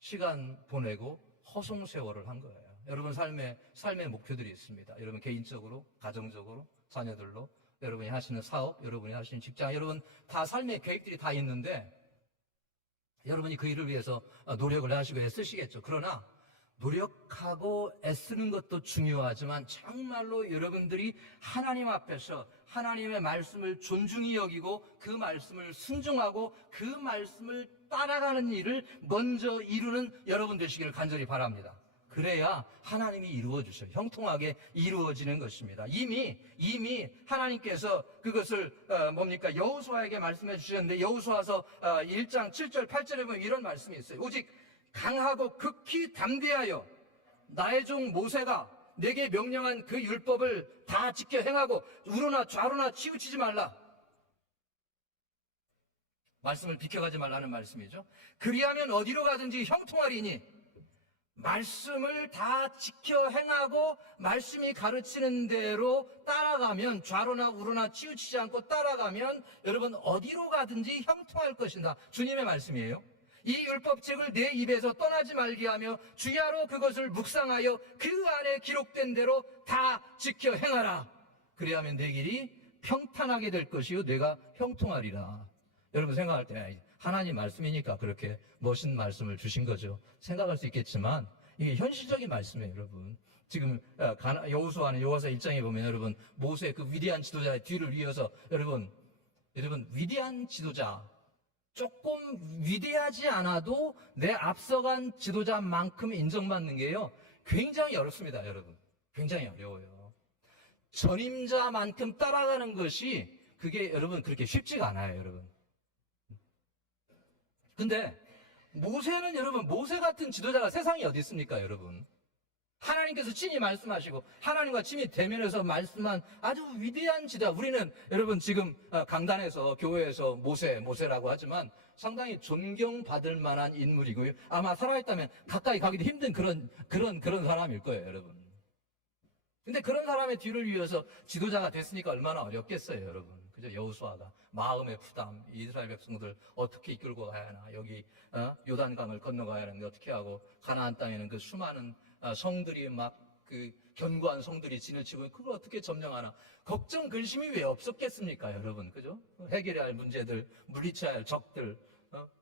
시간 보내고 허송세월을 한 거예요. 여러분 삶의 목표들이 있습니다. 여러분 개인적으로, 가정적으로, 자녀들로, 여러분이 하시는 사업, 여러분이 하시는 직장, 여러분 다 삶의 계획들이 다 있는데 여러분이 그 일을 위해서 노력을 하시고 애쓰시겠죠. 그러나 노력하고 애쓰는 것도 중요하지만 정말로 여러분들이 하나님 앞에서 하나님의 말씀을 존중히 여기고 그 말씀을 순종하고 그 말씀을 따라가는 일을 먼저 이루는 여러분 되시기를 간절히 바랍니다. 그래야 하나님이 이루어 주셔요. 형통하게 이루어지는 것입니다. 이미 하나님께서 그것을 여호수아에게 말씀해 주셨는데, 여호수아서 1장 7절 8절에 보면 이런 말씀이 있어요. 오직 강하고 극히 담대하여 나의 종 모세가 내게 명령한 그 율법을 다 지켜 행하고 우로나 좌로나 치우치지 말라. 말씀을 비켜가지 말라는 말씀이죠. 그리하면 어디로 가든지 형통하리니 말씀을 다 지켜 행하고 말씀이 가르치는 대로 따라가면, 좌로나 우로나 치우치지 않고 따라가면 여러분 어디로 가든지 형통할 것이다. 주님의 말씀이에요. 이 율법책을 내 입에서 떠나지 말게 하며 주야로 그것을 묵상하여 그 안에 기록된 대로 다 지켜 행하라. 그래야면 내 길이 평탄하게 될 것이요 내가 형통하리라. 여러분 생각할 때 하나님 말씀이니까 그렇게 멋진 말씀을 주신 거죠. 생각할 수 있겠지만 이게 현실적인 말씀이에요, 여러분. 지금 여호수아는 여호수아 1장에 보면 여러분 모세의 그 위대한 지도자의 뒤를 이어서 여러분 위대한 지도자, 조금 위대하지 않아도 내 앞서간 지도자만큼 인정받는 게요 굉장히 어렵습니다, 여러분. 굉장히 어려워요. 전임자만큼 따라가는 것이 그게 여러분 그렇게 쉽지가 않아요, 여러분. 근데 모세는 여러분, 모세 같은 지도자가 세상에 어디 있습니까, 여러분? 하나님께서 친히 말씀하시고 하나님과 친히 대면해서 말씀한 아주 위대한 지도자. 우리는 여러분 지금 강단에서 교회에서 모세라고 하지만 상당히 존경받을 만한 인물이고요. 아마 살아있다면 가까이 가기도 힘든 그런 사람일 거예요, 여러분. 근데 그런 사람의 뒤를 이어서 지도자가 됐으니까 얼마나 어렵겠어요, 여러분. 그죠? 여호수아가 마음의 부담, 이스라엘 백성들 어떻게 이끌고 가야 하나, 여기 요단강을 건너가야 하는데 어떻게 하고, 가나안 땅에는 그 수많은 성들이 막 그 견고한 성들이 진을 치고 그걸 어떻게 점령하나, 걱정 근심이 왜 없었겠습니까, 여러분. 그죠? 해결해야 할 문제들, 물리쳐야 할 적들,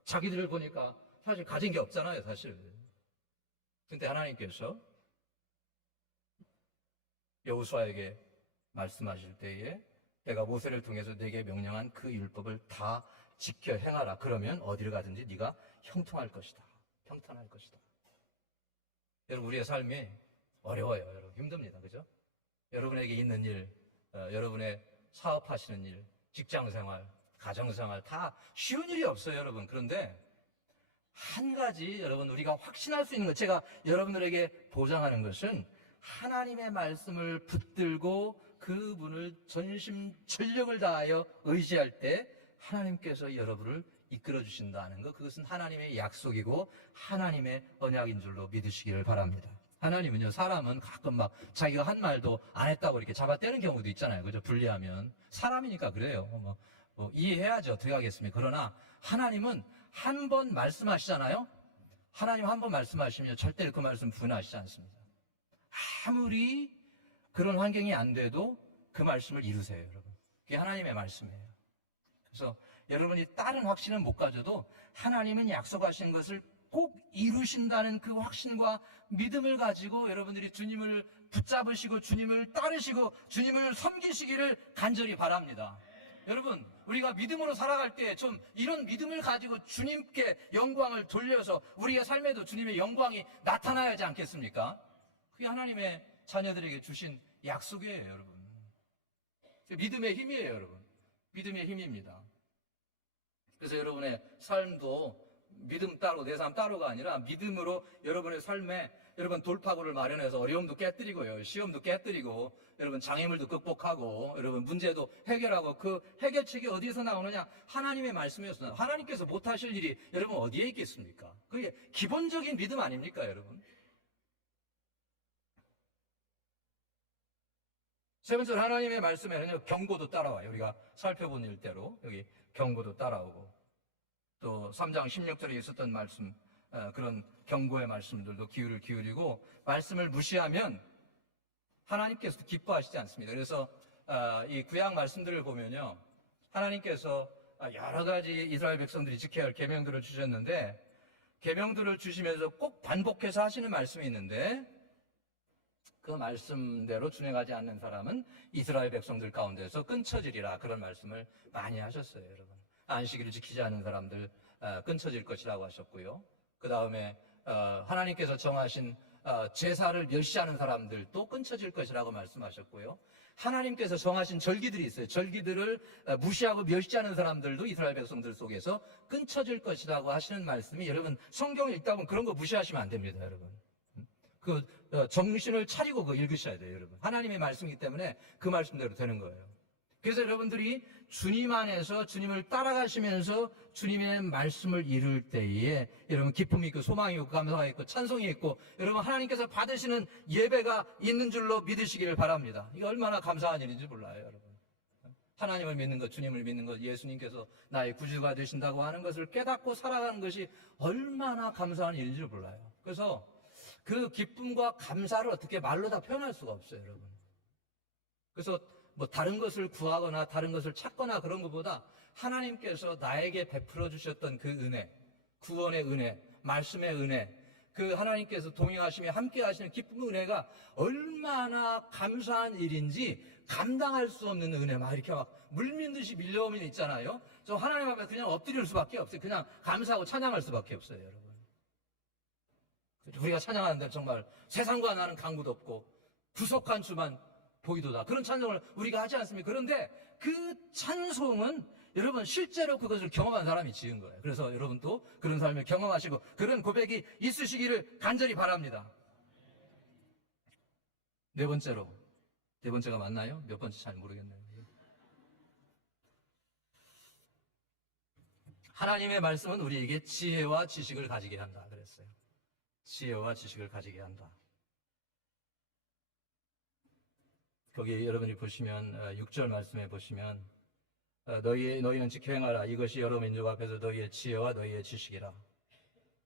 자기들을 보니까 사실 가진 게 없잖아요, 사실. 근데 하나님께서 여호수아에게 말씀하실 때에 내가 모세를 통해서 내게 명령한 그 율법을 다 지켜 행하라. 그러면 어디를 가든지 네가 형통할 것이다. 평탄할 것이다. 여러분, 우리의 삶이 어려워요. 여러분, 힘듭니다. 그죠? 여러분에게 있는 일, 여러분의 사업하시는 일, 직장생활, 가정생활 다 쉬운 일이 없어요, 여러분. 그런데 한 가지 여러분 우리가 확신할 수 있는 것, 제가 여러분들에게 보장하는 것은 하나님의 말씀을 붙들고 그분을 전심전력을 다하여 의지할 때 하나님께서 여러분을 이끌어 주신다는 것, 그것은 하나님의 약속이고 하나님의 언약인 줄로 믿으시기를 바랍니다. 하나님은요, 사람은 가끔 막 자기가 한 말도 안 했다고 이렇게 잡아떼는 경우도 있잖아요. 그죠? 불리하면. 사람이니까 그래요. 뭐 이해해야죠. 어떻게 하겠습니까? 그러나 하나님은 한 번 말씀하시잖아요. 하나님 한 번 말씀하시면 절대로 그 말씀 분하시지 않습니다. 아무리 그런 환경이 안 돼도 그 말씀을 이루세요, 여러분. 그게 하나님의 말씀이에요. 그래서 여러분이 다른 확신은 못 가져도 하나님은 약속하신 것을 꼭 이루신다는 그 확신과 믿음을 가지고 여러분들이 주님을 붙잡으시고 주님을 따르시고 주님을 섬기시기를 간절히 바랍니다. 여러분, 우리가 믿음으로 살아갈 때 좀 이런 믿음을 가지고 주님께 영광을 돌려서 우리의 삶에도 주님의 영광이 나타나야 하지 않겠습니까? 그게 하나님의 자녀들에게 주신 약속이에요, 여러분. 믿음의 힘이에요, 여러분. 믿음의 힘입니다. 그래서 여러분의 삶도 믿음 따로, 내 삶 따로가 아니라 믿음으로 여러분의 삶에 여러분 돌파구를 마련해서 어려움도 깨뜨리고요, 시험도 깨뜨리고, 여러분 장애물도 극복하고, 여러분 문제도 해결하고, 그 해결책이 어디에서 나오느냐? 하나님의 말씀이었어요. 하나님께서 못하실 일이 여러분 어디에 있겠습니까? 그게 기본적인 믿음 아닙니까, 여러분? 세 번째로 하나님의 말씀에는 경고도 따라와요. 우리가 살펴본 일대로 여기 경고도 따라오고, 또 3장 16절에 있었던 말씀, 그런 경고의 말씀들도 귀를 기울이고, 말씀을 무시하면 하나님께서도 기뻐하시지 않습니다. 그래서 이 구약 말씀들을 보면요, 하나님께서 여러 가지 이스라엘 백성들이 지켜야 할 계명들을 주셨는데, 계명들을 주시면서 꼭 반복해서 하시는 말씀이 있는데, 그 말씀대로 준행하지 않는 사람은 이스라엘 백성들 가운데서 끊쳐지리라, 그런 말씀을 많이 하셨어요, 여러분. 안식일을 지키지 않는 사람들 끊쳐질 것이라고 하셨고요. 그 다음에 하나님께서 정하신 제사를 멸시하는 사람들도 끊쳐질 것이라고 말씀하셨고요. 하나님께서 정하신 절기들이 있어요. 절기들을 무시하고 멸시하는 사람들도 이스라엘 백성들 속에서 끊쳐질 것이라고 하시는 말씀이, 여러분 성경을 읽다 보면 그런 거 무시하시면 안 됩니다, 여러분. 그 정신을 차리고 그거 읽으셔야 돼요, 여러분. 하나님의 말씀이기 때문에 그 말씀대로 되는 거예요. 그래서 여러분들이 주님 안에서 주님을 따라가시면서 주님의 말씀을 이룰 때에 여러분 기쁨이 있고 소망이 있고 감사가 있고 찬송이 있고 여러분 하나님께서 받으시는 예배가 있는 줄로 믿으시기를 바랍니다. 이게 얼마나 감사한 일인지 몰라요, 여러분. 하나님을 믿는 것, 주님을 믿는 것, 예수님께서 나의 구주가 되신다고 하는 것을 깨닫고 살아가는 것이 얼마나 감사한 일인지 몰라요. 그래서 그 기쁨과 감사를 어떻게 말로 다 표현할 수가 없어요, 여러분. 그래서 뭐 다른 것을 구하거나 다른 것을 찾거나 그런 것보다 하나님께서 나에게 베풀어 주셨던 그 은혜, 구원의 은혜, 말씀의 은혜, 그 하나님께서 동행하시며 함께 하시는 기쁨의 은혜가 얼마나 감사한 일인지 감당할 수 없는 은혜, 막 이렇게 막 물밀듯이 밀려오면 있잖아요. 저 하나님 앞에 그냥 엎드릴 수밖에 없어요. 그냥 감사하고 찬양할 수밖에 없어요, 여러분. 우리가 찬양하는데 정말 세상과 나는 강구도 없고 구속한 주만 보이도다. 그런 찬송을 우리가 하지 않습니까? 그런데 그 찬송은 여러분 실제로 그것을 경험한 사람이 지은 거예요. 그래서 여러분도 그런 삶을 경험하시고 그런 고백이 있으시기를 간절히 바랍니다. 네 번째가 맞나요? 몇 번째 잘 모르겠네요. 하나님의 말씀은 우리에게 지혜와 지식을 가지게 한다 그랬어요. 지혜와 지식을 가지게 한다. 거기 여러분이 보시면 6절 말씀에 보시면 너희는 지켜행하라. 이것이 여러 민족 앞에서 너희의 지혜와 너희의 지식이라.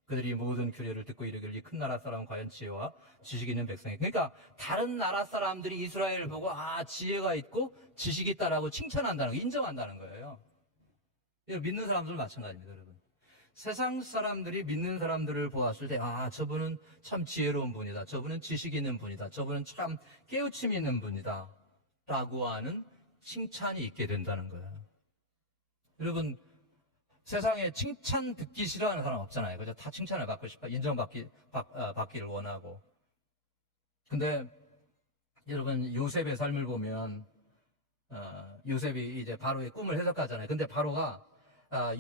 그들이 모든 규례를 듣고 이르기를 이 큰 나라 사람은 과연 지혜와 지식이 있는 백성이. 그러니까 다른 나라 사람들이 이스라엘을 보고 지혜가 있고 지식이 있다라고 칭찬한다는 거, 인정한다는 거예요. 믿는 사람들 마찬가지입니다, 여러분. 세상 사람들이 믿는 사람들을 보았을 때 저분은 참 지혜로운 분이다. 저분은 지식 있는 분이다. 저분은 참 깨우침이 있는 분이다. 라고 하는 칭찬이 있게 된다는 거예요. 여러분, 세상에 칭찬 듣기 싫어하는 사람 없잖아요. 그죠? 다 칭찬을 받고 싶어. 받기를 원하고. 근데 여러분, 요셉의 삶을 보면 요셉이 이제 바로의 꿈을 해석하잖아요. 근데 바로가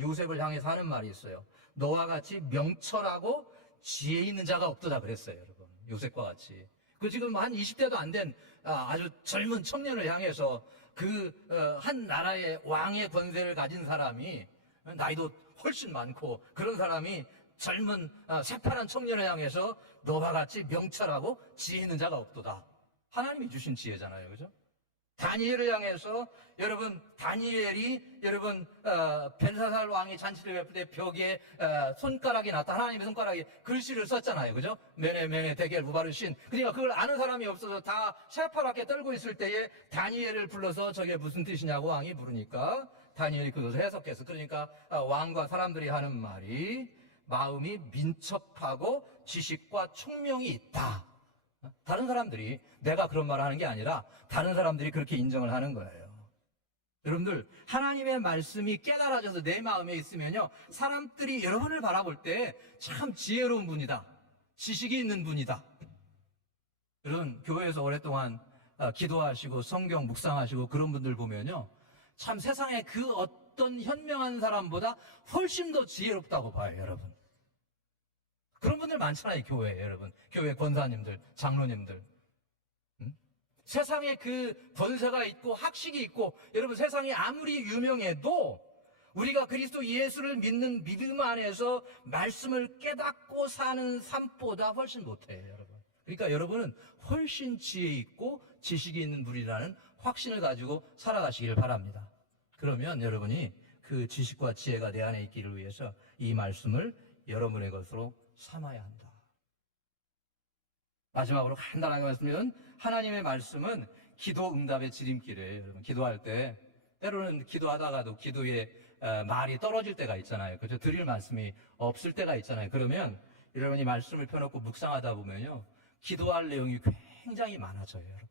요셉을 향해서 하는 말이 있어요. 너와 같이 명철하고 지혜 있는 자가 없도다 그랬어요, 여러분. 요셉과 같이. 그 지금 한 20대도 안 된 아주 젊은 청년을 향해서 한 나라의 왕의 권세를 가진 사람이 나이도 훨씬 많고 그런 사람이 젊은 새파란 청년을 향해서 너와 같이 명철하고 지혜 있는 자가 없도다. 하나님이 주신 지혜잖아요, 그죠? 다니엘을 향해서 여러분 다니엘이 여러분 벨사살 왕이 잔치를 베풀 때 벽에 손가락이 났다. 하나님의 손가락이 글씨를 썼잖아요, 그죠? 메네 데겔 우바르신. 그러니까 그걸 아는 사람이 없어서 다 새파랗게 떨고 있을 때에 다니엘을 불러서 저게 무슨 뜻이냐고 왕이 물으니까 다니엘이 그것을 해석해서 그러니까 왕과 사람들이 하는 말이 마음이 민첩하고 지식과 총명이 있다. 다른 사람들이 내가 그런 말을 하는 게 아니라 다른 사람들이 그렇게 인정을 하는 거예요. 여러분들 하나님의 말씀이 깨달아져서 내 마음에 있으면요 사람들이 여러분을 바라볼 때 참 지혜로운 분이다, 지식이 있는 분이다. 여러분 교회에서 오랫동안 기도하시고 성경 묵상하시고 그런 분들 보면요 참 세상에 그 어떤 현명한 사람보다 훨씬 더 지혜롭다고 봐요, 여러분. 그런 분들 많잖아요, 교회에, 여러분. 교회 권사님들, 장로님들. 세상에 그 권세가 있고 학식이 있고, 여러분 세상이 아무리 유명해도 우리가 그리스도 예수를 믿는 믿음 안에서 말씀을 깨닫고 사는 삶보다 훨씬 못해요, 여러분. 그러니까 여러분은 훨씬 지혜 있고 지식이 있는 분이라는 확신을 가지고 살아가시길 바랍니다. 그러면 여러분이 그 지식과 지혜가 내 안에 있기를 위해서 이 말씀을 여러분의 것으로 삼아야 한다. 마지막으로 간단하게 말씀드리면 하나님의 말씀은 기도 응답의 지름길이에요. 여러분 기도할 때 때로는 기도하다가도 기도에 말이 떨어질 때가 있잖아요. 그죠? 드릴 말씀이 없을 때가 있잖아요. 그러면 여러분이 말씀을 펴놓고 묵상하다 보면요 기도할 내용이 굉장히 많아져요, 여러분.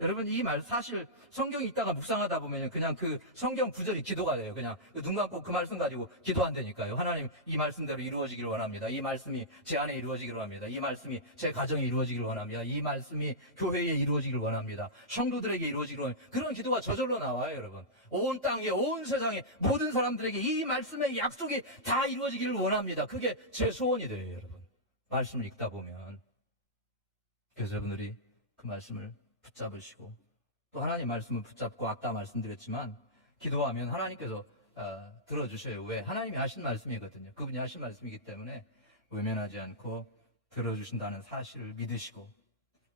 여러분 이 말 사실 성경 읽다가 묵상하다 보면 그냥 그 성경 구절이 기도가 돼요. 그냥 눈 감고 그 말씀 가지고 기도한다니까요. 하나님 이 말씀대로 이루어지기를 원합니다. 이 말씀이 제 안에 이루어지기를 원합니다. 이 말씀이 제 가정에 이루어지기를 원합니다. 이 말씀이 교회에 이루어지기를 원합니다. 성도들에게 이루어지기를 원합니다. 그런 기도가 저절로 나와요, 여러분. 온 땅에 온 세상에 모든 사람들에게 이 말씀의 약속이 다 이루어지기를 원합니다. 그게 제 소원이 돼요, 여러분. 말씀을 읽다 보면. 그래서 여러분들이 그 말씀을 붙잡으시고 또 하나님 말씀을 붙잡고 아까 말씀드렸지만 기도하면 하나님께서 들어주셔요. 왜? 하나님이 하신 말씀이거든요. 그분이 하신 말씀이기 때문에 외면하지 않고 들어주신다는 사실을 믿으시고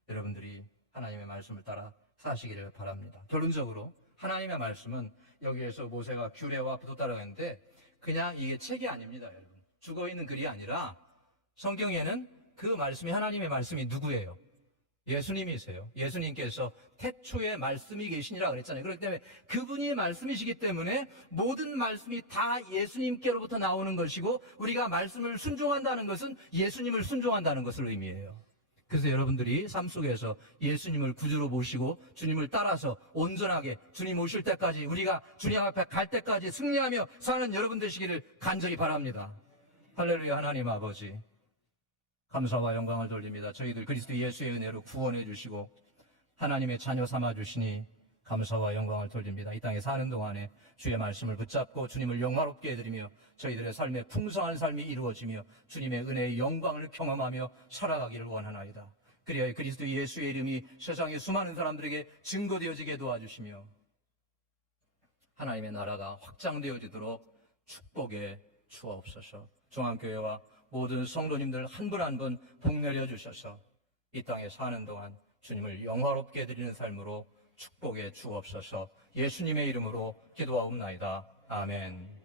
여러분들이 하나님의 말씀을 따라 사시기를 바랍니다. 결론적으로 하나님의 말씀은 여기에서 모세가 규례와 붙었다라고 했는데 그냥 이게 책이 아닙니다. 여러분, 죽어있는 글이 아니라 성경에는 그 말씀이 하나님의 말씀이 누구예요? 예수님이세요. 예수님께서 태초에 말씀이 계시니라 그랬잖아요. 그렇기 때문에 그분이 말씀이시기 때문에 모든 말씀이 다 예수님께로부터 나오는 것이고 우리가 말씀을 순종한다는 것은 예수님을 순종한다는 것을 의미해요. 그래서 여러분들이 삶 속에서 예수님을 구주로 모시고 주님을 따라서 온전하게 주님 오실 때까지 우리가 주님 앞에 갈 때까지 승리하며 사는 여러분 되시기를 간절히 바랍니다. 할렐루야. 하나님 아버지, 감사와 영광을 돌립니다. 저희들 그리스도 예수의 은혜로 구원해 주시고 하나님의 자녀 삼아 주시니 감사와 영광을 돌립니다. 이 땅에 사는 동안에 주의 말씀을 붙잡고 주님을 영화롭게 해드리며 저희들의 삶에 풍성한 삶이 이루어지며 주님의 은혜의 영광을 경험하며 살아가기를 원하나이다. 그리하여 그리스도 예수의 이름이 세상의 수많은 사람들에게 증거되어지게 도와주시며 하나님의 나라가 확장되어지도록 축복해 주옵소서. 종합교회와 모든 성도님들 한 분 한 분 복 내려 주셔서 이 땅에 사는 동안 주님을 영화롭게 해드리는 삶으로 축복해 주옵소서. 예수님의 이름으로 기도하옵나이다. 아멘.